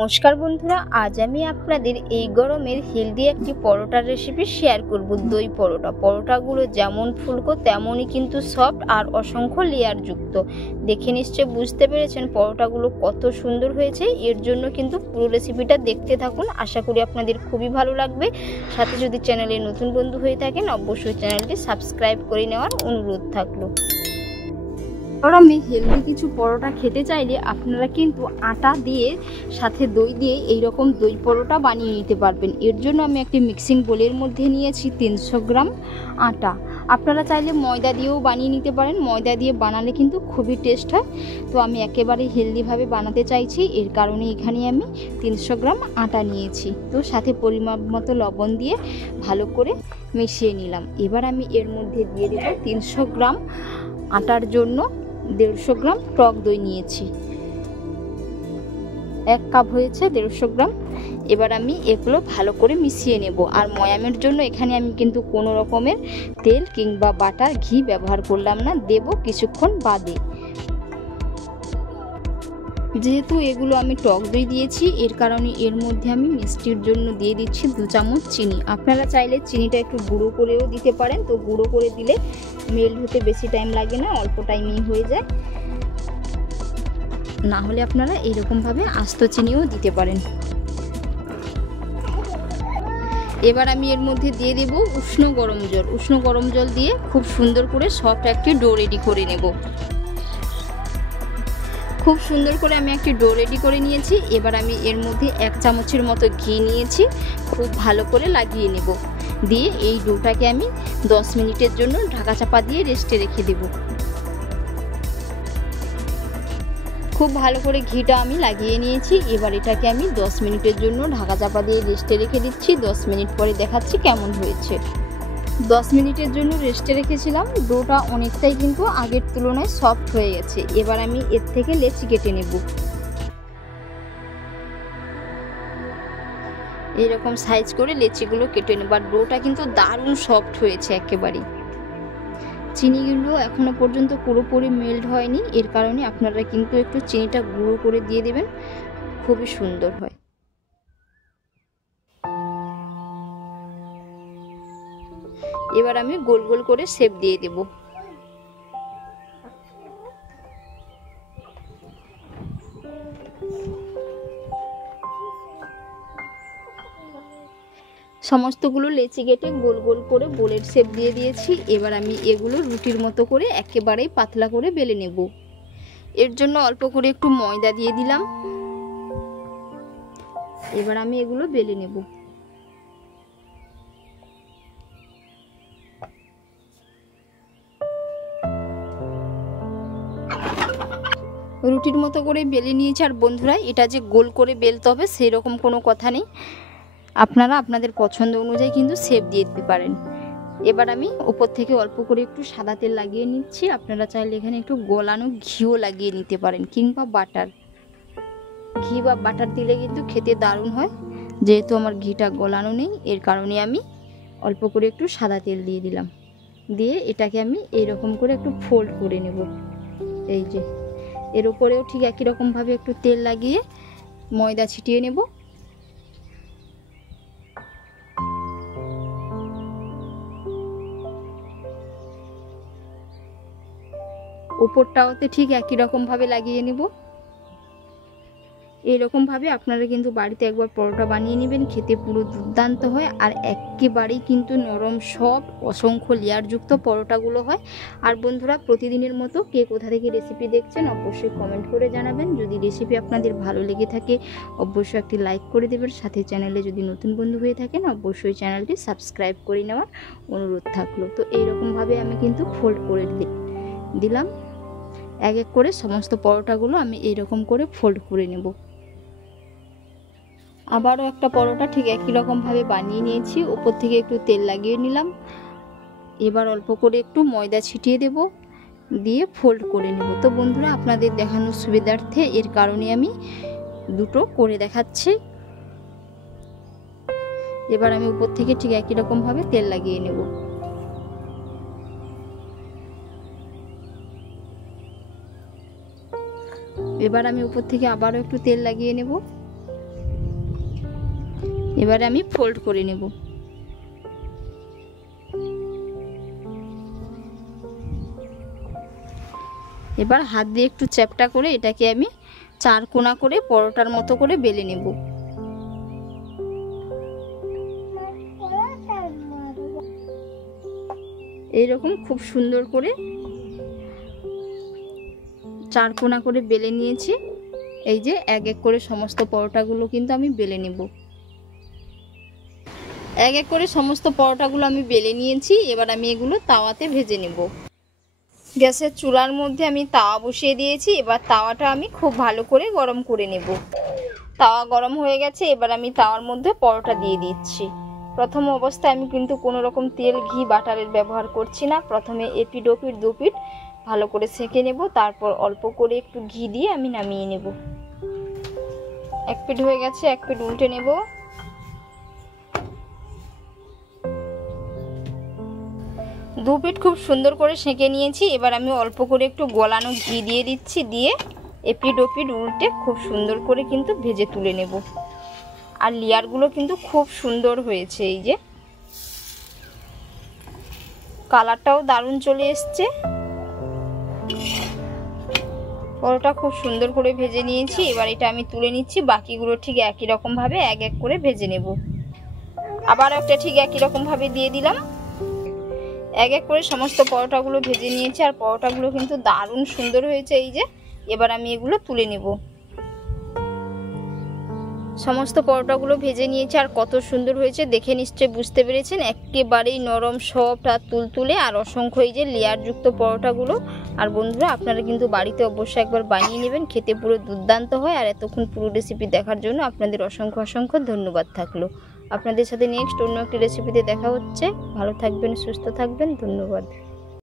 নমস্কার বন্ধুরা, আজ আমি আপনাদের এই গরমের হেলদি একটি পরোটার রেসিপি শেয়ার করব। দই পরোটা। পরোটাগুলো যেমন ফুলকো তেমনই কিন্তু সফট আর অসংখ্য লেয়ার যুক্ত। দেখে নিশ্চয়ই বুঝতে পেরেছেন পরোটাগুলো কত সুন্দর হয়েছে। এর জন্য কিন্তু পুরো রেসিপিটা দেখতে থাকুন, আশা করি আপনাদের খুবই ভালো লাগবে। সাথে যদি চ্যানেলে নতুন বন্ধু হয়ে থাকেন অবশ্যই চ্যানেলটি সাবস্ক্রাইব করে নেওয়ার অনুরোধ থাকলো। আমি হেলদি কিছু পরোটা খেতে চাইলে আপনারা কিন্তু আটা দিয়ে সাথে দই দিয়ে এই রকম দই পরোটা বানিয়ে নিতে পারবেন। এর জন্য আমি একটি মিক্সিং বোলের মধ্যে নিয়েছি 300 গ্রাম আটা। আপনারা চাইলে ময়দা দিয়েও বানিয়ে নিতে পারেন, ময়দা দিয়ে বানালে কিন্তু খুবই টেস্ট হয়। তো আমি একেবারে হেলদিভাবে বানাতে চাইছি, এর কারণে এখানে আমি 300 গ্রাম আটা নিয়েছি। তো সাথে পরিমাপ মতো লবণ দিয়ে ভালো করে মিশিয়ে নিলাম। এবার আমি এর মধ্যে দিয়ে দেব 300 গ্রাম আটার জন্য 150 গ্রাম টক দই নিয়েছি। 1 কাপ হয়েছে 150 গ্রাম। এবার আমি এগুলো ভালো করে মিশিয়ে নেব। আর ময়ামের জন্য এখানে আমি কিন্তু কোনো রকমের তেল কিংবা বাটার ঘি ব্যবহার করলাম না, দেব কিছুক্ষণ বাদে। যেহেতু এগুলো আমি টক দই দিয়েছি, এর কারণে এর মধ্যে আমি মিষ্টির জন্য দিয়ে দিচ্ছি 2 চামচ চিনি। আপনারা চাইলে চিনিটা একটু গুঁড়ো করেও দিতে পারেন। তো গুঁড়ো করে দিলে মেল্ট হতে বেশি টাইম লাগে না, অল্প টাইমেই হয়ে যায়। না হলে আপনারা এইরকমভাবে আস্ত চিনিও দিতে পারেন। এবার আমি এর মধ্যে দিয়ে দেব উষ্ণ গরম জল। উষ্ণ গরম জল দিয়ে খুব সুন্দর করে সফট একটি ডো রেডি করে নেব। খুব সুন্দর করে আমি একটি ডো রেডি করে নিয়েছি। এবার আমি এর মধ্যে 1 চামচের মতো ঘি নিয়েছি, খুব ভালো করে লাগিয়ে নেব। দিয়ে এই ডোটাকে আমি 10 মিনিটের জন্য ঢাকা চাপা দিয়ে রেস্টে রেখে দেব। খুব ভালো করে ঘিটা আমি লাগিয়ে নিয়েছি। এবার এটাকে আমি 10 মিনিটের জন্য ঢাকা চাপা দিয়ে রেস্টে রেখে দিচ্ছি। 10 মিনিট পরে দেখাচ্ছি কেমন হয়েছে। 10 মিনিটের জন্য রেস্টে রেখেছিলাম। ডোটা অনেকটাই কিন্তু আগের তুলনায় সফট হয়ে গেছে। এবার আমি এর থেকে লেচি কেটে নেব। এইরকম সাইজ করে লেচিগুলো কেটে নেব। আর ডোটা কিন্তু দারুণ সফট হয়েছে একেবারেই। চিনিগুলো এখনো পর্যন্ত পুরোপুরি মেল্ট হয়নি, এর কারণে আপনারা কিন্তু একটু চিনিটা গুঁড়ো করে দিয়ে দেবেন, খুবই সুন্দর হয়। এবার আমি গোল গোল করে শেপ দিয়ে দেব। সমস্তগুলো লেচি কেটে গোল গোল করে বোলের শেপ দিয়ে দিয়েছি। এবার আমি এগুলো রুটির মতো করে একেবারেই পাতলা করে বেলে নেব। এর জন্য অল্প করে একটু ময়দা দিয়ে দিলাম। এবার আমি এগুলো বেলে নেব। রুটির মতো করে বেলে নিয়েছি। আর বন্ধুরা, এটা যে গোল করে বেলতে হবে সেই রকম কোনো কথা নেই, আপনারা আপনাদের পছন্দ অনুযায়ী কিন্তু শেপ দিয়ে দিতে পারেন। এবার আমি উপর থেকে অল্প করে একটু সাদা তেল লাগিয়ে নিচ্ছি। আপনারা চাইলে এখানে একটু গলানো ঘিও লাগিয়ে নিতে পারেন কিংবা বাটার। ঘি বা বাটার দিলে কিন্তু খেতে দারুণ হয়। যেহেতু আমার ঘিটা গলানো নেই, এর কারণে আমি অল্প করে একটু সাদা তেল দিয়ে দিলাম। দিয়ে এটাকে আমি এইরকম করে একটু ফোল্ড করে নেব। এই যে এর উপরেও ঠিক একই রকমভাবে একটু তেল লাগিয়ে ময়দা ছিটিয়ে নেব। উপরটাওতে ঠিক একই রকমভাবে লাগিয়ে নেব। এইরকমভাবে আপনারা কিন্তু বাড়িতে একবার পরোটা বানিয়ে নেবেন, খেতে পুরো দুর্দান্ত হয়। আর একেবারেই কিন্তু নরম সব অসংখ্য লেয়ারযুক্ত পরোটাগুলো হয়। আর বন্ধুরা, প্রতিদিনের মতো কে কোথা থেকে রেসিপি দেখছেন অবশ্যই কমেন্ট করে জানাবেন। যদি রেসিপি আপনাদের ভালো লেগে থাকে অবশ্যই একটি লাইক করে দেবেন। সাথে চ্যানেলে যদি নতুন বন্ধু হয়ে থাকেন অবশ্যই চ্যানেলটি সাবস্ক্রাইব করে নেওয়ার অনুরোধ থাকলো। তো এইরকমভাবে আমি কিন্তু ফোল্ড করে দিলাম। এক এক করে সমস্ত পরোটাগুলো আমি এইরকম করে ফোল্ড করে নেব। আবারও একটা পরোটা ঠিক একই রকমভাবে বানিয়ে নিয়েছি। উপর থেকে একটু তেল লাগিয়ে নিলাম। এবার অল্প করে একটু ময়দা ছিটিয়ে দেব, দিয়ে ফোল্ড করে নেব। তো বন্ধুরা, আপনাদের দেখানোর সুবিধার্থে এর কারণে আমি দুটো করে দেখাচ্ছি। এবার আমি উপর থেকে ঠিক একই রকমভাবে তেল লাগিয়ে নেব। এবার আমি উপর থেকে আবারও একটু তেল লাগিয়ে নেব। এবারে আমি ফোল্ড করে নেব। এবার হাত দিয়ে একটু চ্যাপটা করে এটাকে আমি 4 কোণা করে পরোটার মতো করে বেলে নেব। এইরকম খুব সুন্দর করে 4 কোণা করে বেলে নিয়েছি। এই যে এক এক করে সমস্ত পরোটাগুলো কিন্তু আমি বেলে নেব। এক এক করে সমস্ত পরোটাগুলো আমি বেলে নিয়েছি। এবার আমি এগুলো তাওয়াতে ভেজে নেব। গ্যাসের চুলার মধ্যে আমি তাওয়া বসিয়ে দিয়েছি। এবার তাওয়াটা আমি খুব ভালো করে গরম করে নেব। তাওয়া গরম হয়ে গেছে। এবার আমি তাওয়ার মধ্যে পরোটা দিয়ে দিচ্ছি। প্রথম অবস্থায় আমি কিন্তু কোনো রকম তেল, ঘি, বাটারের ব্যবহার করছি না। প্রথমে এপিট ওপিট দুপিট ভালো করে সেঁকে নেব, তারপর অল্প করে একটু ঘি দিয়ে আমি নামিয়ে নেব। এক পিঠ হয়ে গেছে, এক পিঠ উল্টে নেব। দু পিঠ খুব সুন্দর করে সেঁকে নিয়েছি। এবার আমি অল্প করে একটু গলানো ঘি দিয়ে দিচ্ছি। দিয়ে এপিট ওপিট উল্টে খুব সুন্দর করে কিন্তু ভেজে তুলে নেব। আর লেয়ারগুলো কিন্তু খুব সুন্দর হয়েছে। এই যে কালারটাও দারুণ চলে এসছে। পরোটা খুব সুন্দর করে ভেজে নিয়েছি। এবার এটা আমি তুলে নিচ্ছি। বাকিগুলো ঠিক একই রকম ভাবে এক এক করে ভেজে নেব। আবার একটা ঠিক একই রকম ভাবে দিয়ে দিলাম। এক এক করে সমস্ত পরোটাগুলো ভেজে নিয়েছি। আর পরোটাগুলো কিন্তু দারুণ সুন্দর হয়েছে। এই যে এবার আমি এগুলো তুলে নেব। সমস্ত পরোটাগুলো ভেজে নিয়েছি। আর কত সুন্দর হয়েছে দেখে নিশ্চয়ই বুঝতে পেরেছেন। একেবারেই নরম, সফট আর তুলতুলে আর অসংখ্য এই যে লেয়ারযুক্ত পরোটাগুলো। আর বন্ধুরা, আপনারা কিন্তু বাড়িতে অবশ্যই একবার বানিয়ে নেবেন। খেতে পুরো দুর্দান্ত হয়। আর এতক্ষণ পুরো রেসিপি দেখার জন্য আপনাদের অসংখ্য অসংখ্য ধন্যবাদ থাকলো। আপনাদের সাথে নেক্সট অন্য একটি রেসিপিতে দেখা হচ্ছে। ভালো থাকবেন, সুস্থ থাকবেন। ধন্যবাদ।